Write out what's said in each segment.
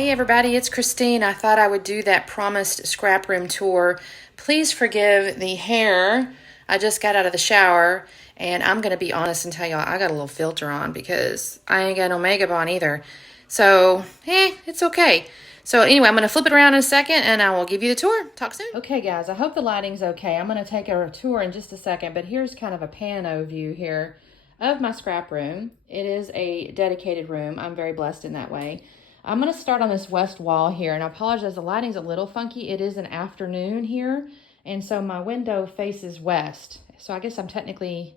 Hey everybody, it's Christine. I thought I would do that promised Scraproom tour. Please forgive the hair. I just got out of the shower, and I'm going to be honest and tell y'all I got a little filter on because I ain't got no makeup on either. So, it's okay. So anyway, I'm going to flip it around in a second, and I will give you the tour. Talk soon. Okay, guys, I hope the lighting's okay. I'm going to take a tour in just a second, but here's kind of a pano view here of my scrap room. It is a dedicated room. I'm very blessed in that way. I'm going to start on this west wall here, and I apologize, the lighting's a little funky. It is an afternoon here, and so my window faces west. So I guess I'm technically,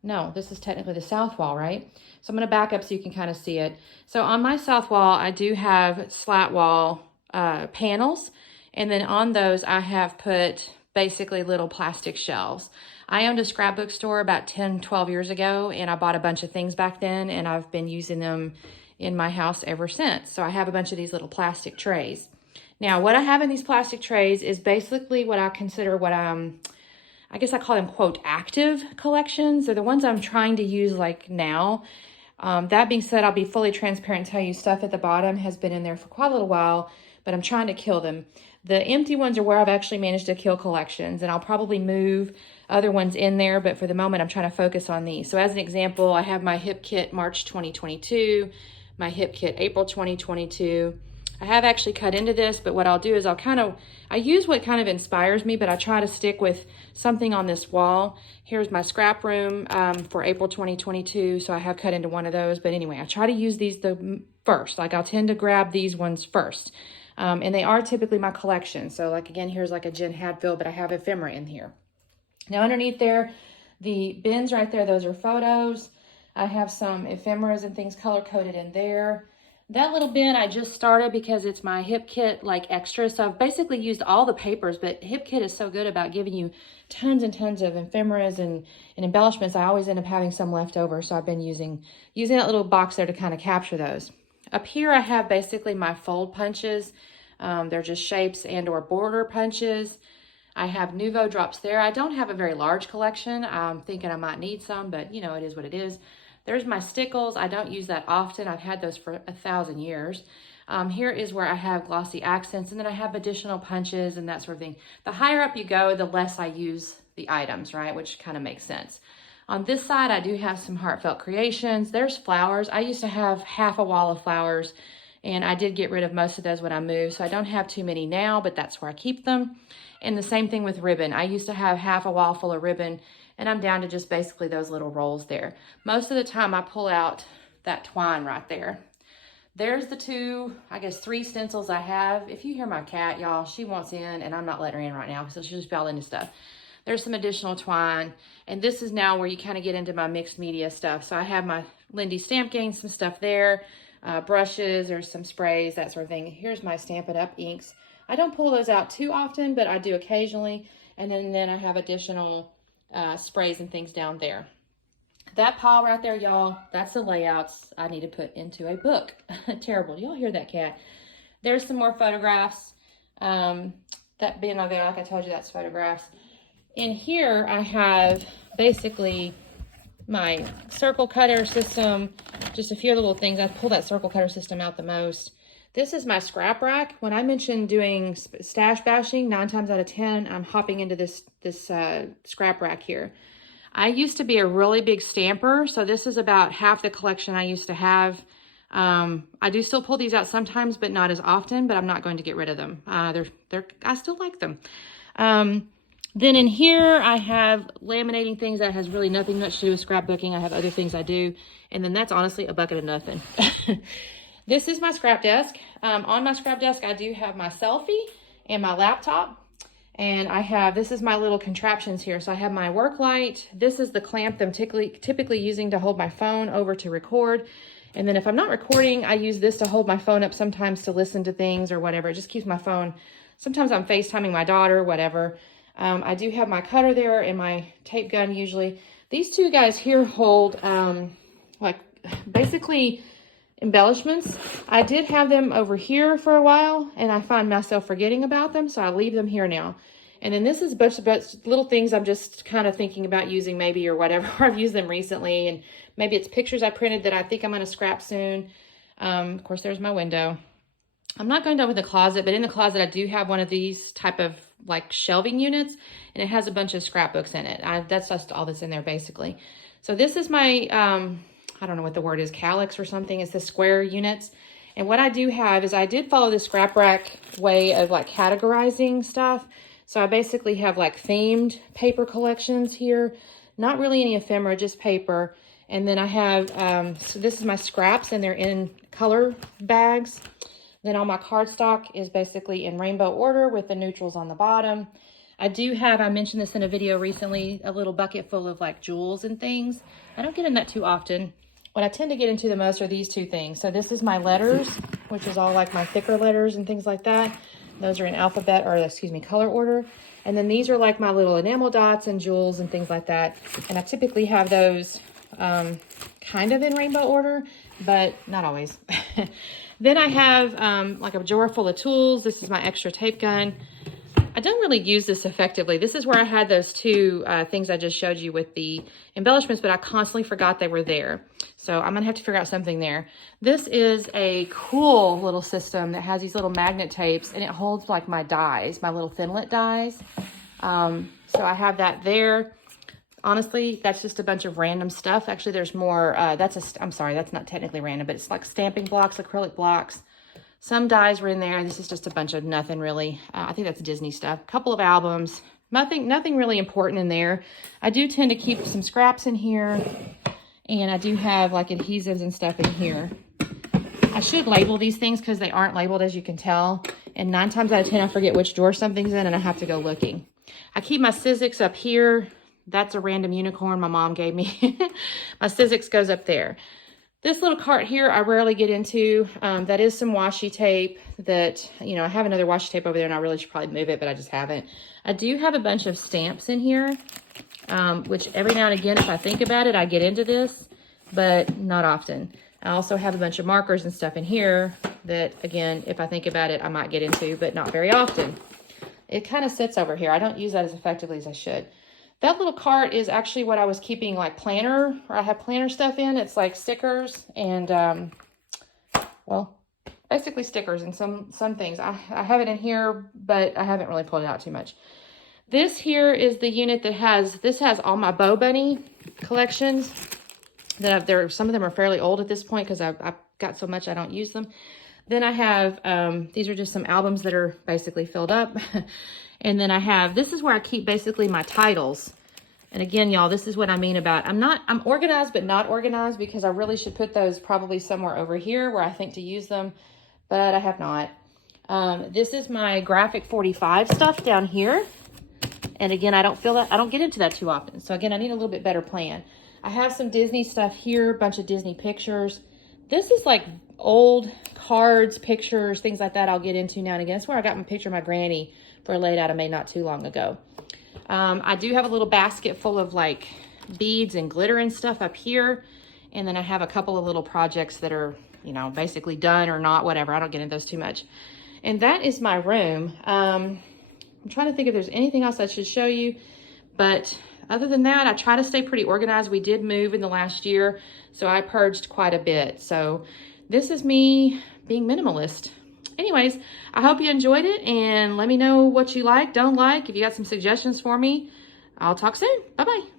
no, this is technically the south wall, right? So I'm going to back up so you can kind of see it. So on my south wall, I do have slat wall panels, and then on those I have put basically little plastic shelves. I owned a scrapbook store about 10, 12 years ago, and I bought a bunch of things back then, and I've been using them in my house ever since. So I have a bunch of these little plastic trays. Now, what I have in these plastic trays is basically what I consider I guess I call them, quote, active collections. They're the ones I'm trying to use like now. That being said, I'll be fully transparent and tell you stuff at the bottom has been in there for quite a little while, but I'm trying to kill them. The empty ones are where I've actually managed to kill collections, and I'll probably move other ones in there, but for the moment, I'm trying to focus on these. So as an example, I have my hip kit March 2022, my hip kit April 2022. I have actually cut into this, but what I'll do is I use what kind of inspires me, but I try to stick with something on this wall. Here's my scrap room for April 2022, so I have cut into one of those. But anyway, I try to use these first. Like I'll tend to grab these ones first. And they are typically my collection. So like again, here's like a Jen Hadfield, but I have ephemera in here. Now underneath there, the bins right there, those are photos. I have some ephemeras and things color-coded in there. That little bin I just started because it's my hip kit like extra. So I've basically used all the papers, but hip kit is so good about giving you tons and tons of ephemeras and embellishments. I always end up having some left over. So I've been using that little box there to kind of capture those. Up here I have basically my fold punches. They're just shapes and or border punches. I have Nuvo drops there. I don't have a very large collection. I'm thinking I might need some, but you know, it is what it is. There's my stickles. I don't use that often. I've had those for 1,000 years. Here is where I have glossy accents, and then I have additional punches and that sort of thing. The higher up you go, the less I use the items, right? Which kind of makes sense. On this side, I do have some heartfelt creations. There's flowers. I used to have half a wall of flowers, and I did get rid of most of those when I moved, so I don't have too many now, but that's where I keep them. And the same thing with ribbon. I used to have half a wall full of ribbon, and I'm down to just basically those little rolls there. Most of the time I pull out that twine right there. There's the two, I guess 3 stencils I have. If you hear my cat, y'all, she wants in, and I'm not letting her in right now because she'll just fall into stuff. There's some additional twine, and this is now where you kind of get into my mixed media stuff. So I have my Lindy Stamp Gang, some stuff there, brushes or some sprays, that sort of thing. Here's my Stampin' Up! Inks. I don't pull those out too often, but I do occasionally. And then I have additional sprays and things down there. That pile right there, y'all, that's the layouts I need to put into a book. Terrible. Do y'all hear that cat? There's some more photographs. That bin over there, like I told you, that's photographs. In here, I have basically my circle cutter system, just a few little things. I pull that circle cutter system out the most. This is my scrap rack. When I mentioned doing stash bashing, 9 times out of 10, I'm hopping into this scrap rack here. I used to be a really big stamper, so this is about half the collection I used to have. I do still pull these out sometimes, but not as often, but I'm not going to get rid of them. I still like them. Then in here, I have laminating things that has really nothing much to do with scrapbooking. I have other things I do, and then that's honestly a bucket of nothing. This is my scrap desk. On my scrap desk, I do have my selfie and my laptop. And this is my little contraptions here. So I have my work light. This is the clamp that I'm typically using to hold my phone over to record. And then if I'm not recording, I use this to hold my phone up sometimes to listen to things or whatever. It just keeps my phone. Sometimes I'm FaceTiming my daughter, whatever. I do have my cutter there and my tape gun usually. These two guys here hold like basically embellishments. I did have them over here for a while, and I find myself forgetting about them, so I leave them here now. And then this is a bunch of little things I'm just kind of thinking about using maybe or whatever. I've used them recently, and maybe it's pictures I printed that I think I'm going to scrap soon. Of course, there's my window. I'm not going down with the closet, but in the closet I do have one of these type of like shelving units, and it has a bunch of scrapbooks in it. That's just all that's in there basically. So this is my, I don't know what the word is, calyx or something. It's the square units. And what I do have is I did follow the scrap rack way of like categorizing stuff. So I basically have like themed paper collections here. Not really any ephemera, just paper. And then I have, so this is my scraps, and they're in color bags. Then all my cardstock is basically in rainbow order with the neutrals on the bottom. I do have, I mentioned this in a video recently, a little bucket full of like jewels and things. I don't get in that too often. What I tend to get into the most are these two things. So this is my letters, which is all like my thicker letters and things like that. Those are in alphabet, or excuse me, color order. And then these are like my little enamel dots and jewels and things like that. And I typically have those kind of in rainbow order, but not always. Then I have like a drawer full of tools. This is my extra tape gun. I don't really use this effectively. This is where I had those two things I just showed you with the embellishments, but I constantly forgot they were there. So I'm gonna have to figure out something there. This is a cool little system that has these little magnet tapes, and it holds like my dies, my little Thinlit dies. So I have that there. Honestly, that's just a bunch of random stuff. Actually, there's more. I'm sorry, that's not technically random, but it's like stamping blocks, acrylic blocks. Some dies were in there. This is just a bunch of nothing really. I think that's Disney stuff. A couple of albums. Nothing really important in there. I do tend to keep some scraps in here, and I do have like adhesives and stuff in here. I should label these things because they aren't labeled, as you can tell. And 9 times out of 10, I forget which drawer something's in, and I have to go looking. I keep my Sizzix up here. That's a random unicorn my mom gave me. My Sizzix goes up there. This little cart here, I rarely get into. That is some washi tape that, you know, I have another washi tape over there, and I really should probably move it, but I just haven't. I do have a bunch of stamps in here, which every now and again, if I think about it, I get into this, but not often. I also have a bunch of markers and stuff in here that, again, if I think about it, I might get into, but not very often. It kind of sits over here. I don't use that as effectively as I should. That little cart is actually what I was keeping like planner, or I have planner stuff in. It's like stickers and, well, basically stickers and some things. I have it in here, but I haven't really pulled it out too much. This here is the unit that has all my Bow Bunny collections. Some of them are fairly old at this point because I've got so much I don't use them. Then I have, these are just some albums that are basically filled up. And then I have, this is where I keep basically my titles. And again, y'all, this is what I mean about, I'm organized, but not organized, because I really should put those probably somewhere over here where I think to use them, but I have not. This is my graphic 45 stuff down here. And again, I don't get into that too often. So again, I need a little bit better plan. I have some Disney stuff here, a bunch of Disney pictures. This is like old cards, pictures, things like that I'll get into now and again. That's where I got my picture of my granny for a late out of May not too long ago. I do have a little basket full of like beads and glitter and stuff up here. And then I have a couple of little projects that are, you know, basically done or not, whatever. I don't get into those too much. And that is my room. I'm trying to think if there's anything else I should show you. But other than that, I try to stay pretty organized. We did move in the last year, so I purged quite a bit. So this is me being minimalist. Anyways, I hope you enjoyed it, and let me know what you like, don't like. If you got some suggestions for me, I'll talk soon. Bye-bye.